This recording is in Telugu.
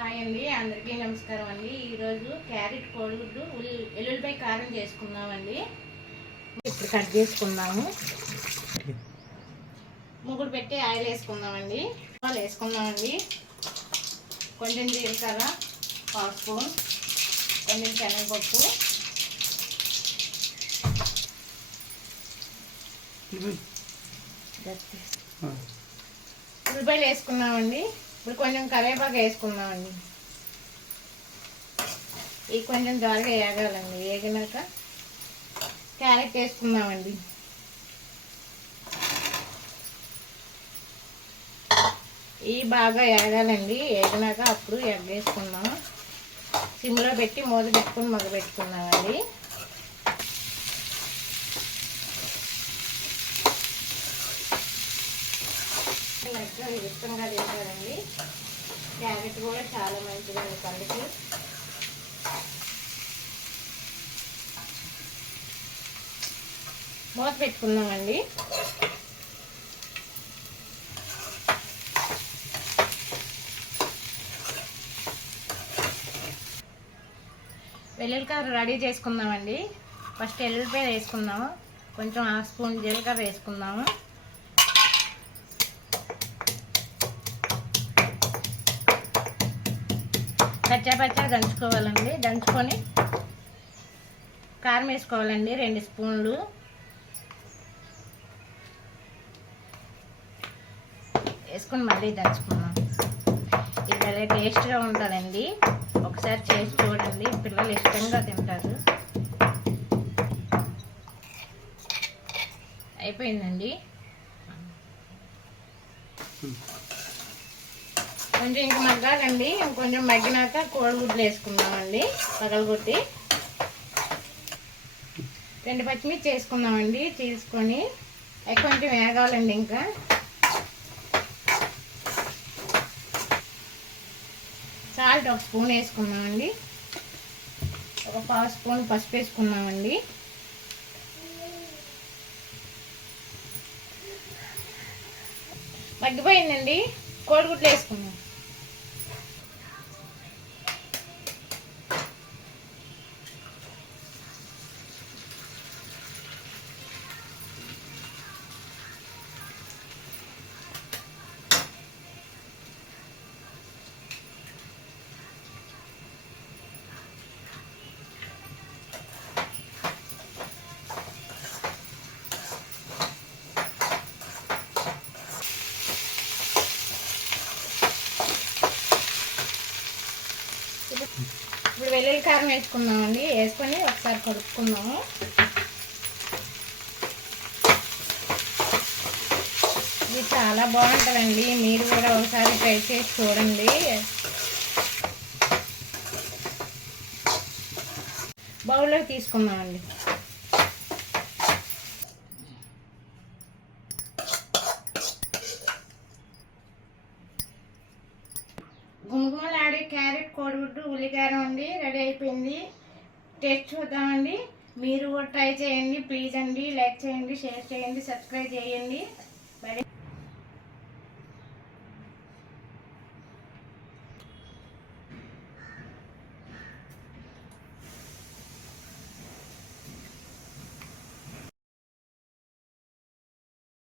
హాయ్ అండి, అందరికీ నమస్కారం అండి. ఈరోజు క్యారెట్ కోడిగుడ్డు ఎల్లుల్లిపాయ కారం చేసుకుందామండి. ఇప్పుడు కట్ చేసుకుందాము. ముగ్గురు పెట్టి ఆయిల్ వేసుకుందామండి. ఆయిల్ వేసుకుందామండి. కొంచెం జీలకర్ర, పావు స్పూన్, కొంచెం శనగపప్పు, ఉల్లిపాయలు వేసుకున్నామండి. ఇప్పుడు కొంచెం కరివేపాకు వేసుకుందామండి. ఇవి కొంచెం జాగ్రత్తగా వేగాలండి. వేగినాక క్యారెట్ వేసుకుందామండి. ఇవి బాగా వేగాలండి. వేగినాక అప్పుడు ఎగ్ వేసుకుందాం. సిమ్లో పెట్టి మూత పెట్టుకుని మగ్గ పెట్టుకుందామండి. ఇష్టంగా తింటారండి. క్యారెట్ కూడా చాలా మంచిదండి పండుకి. మూత పెట్టుకుందామండి. వెల్లుల్లిపాయ రెడీ చేసుకుందామండి. ఫస్ట్ ఎల్లుల్లిపాయ వేసుకుందాము. కొంచెం 1/2 స్పూన్ జీలకర్ర వేసుకుందాము. పచ్చా దంచుకోవాలండి. దంచుకొని కారం వేసుకోవాలండి. 2 స్పూన్లు వేసుకొని మళ్ళీ దంచుకున్నాం. ఇది భలే టేస్ట్గా ఉంటుందండి. ఒకసారి చేసి చూడండి, పిల్లలు ఇష్టంగా తింటారు. అయిపోయిందండి. కొంచెం ఇంక మగ్గాలండి. ఇంకొంచెం మగ్గినాక కోడిగుడ్లు వేసుకుందామండి. పగలగొట్టి 2 పచ్చిమిర్చి వేసుకుందామండి. తీసుకొని అవి కొంచెం వేగాలండి. ఇంకా సాల్ట్ 1 స్పూన్ వేసుకుందామండి. 1/4 స్పూన్ పసుపు వేసుకుందామండి. మగ్గిపోయిందండి. కోడిగుడ్లు వేసుకుందాం. ఇప్పుడు వెల్లుల్లి కారం వేసుకుందామండి. వేసుకొని ఒకసారి కలుపుకుందాము. ఇది చాలా బాగుంటుందండి. మీరు కూడా ఒకసారి ట్రై చేసి చూడండి. బౌల్లో తీసుకుందామండి. గుమగుమలాడే క్యారెట్ కోడిగుడ్డు ఉల్లికారం అండి రెడీ అయిపోయింది. టేస్ట్ చూద్దామండి. మీరు కూడా ట్రై చేయండి ప్లీజ్ అండి. లైక్ చేయండి, షేర్ చేయండి, సబ్స్క్రైబ్ చేయండి.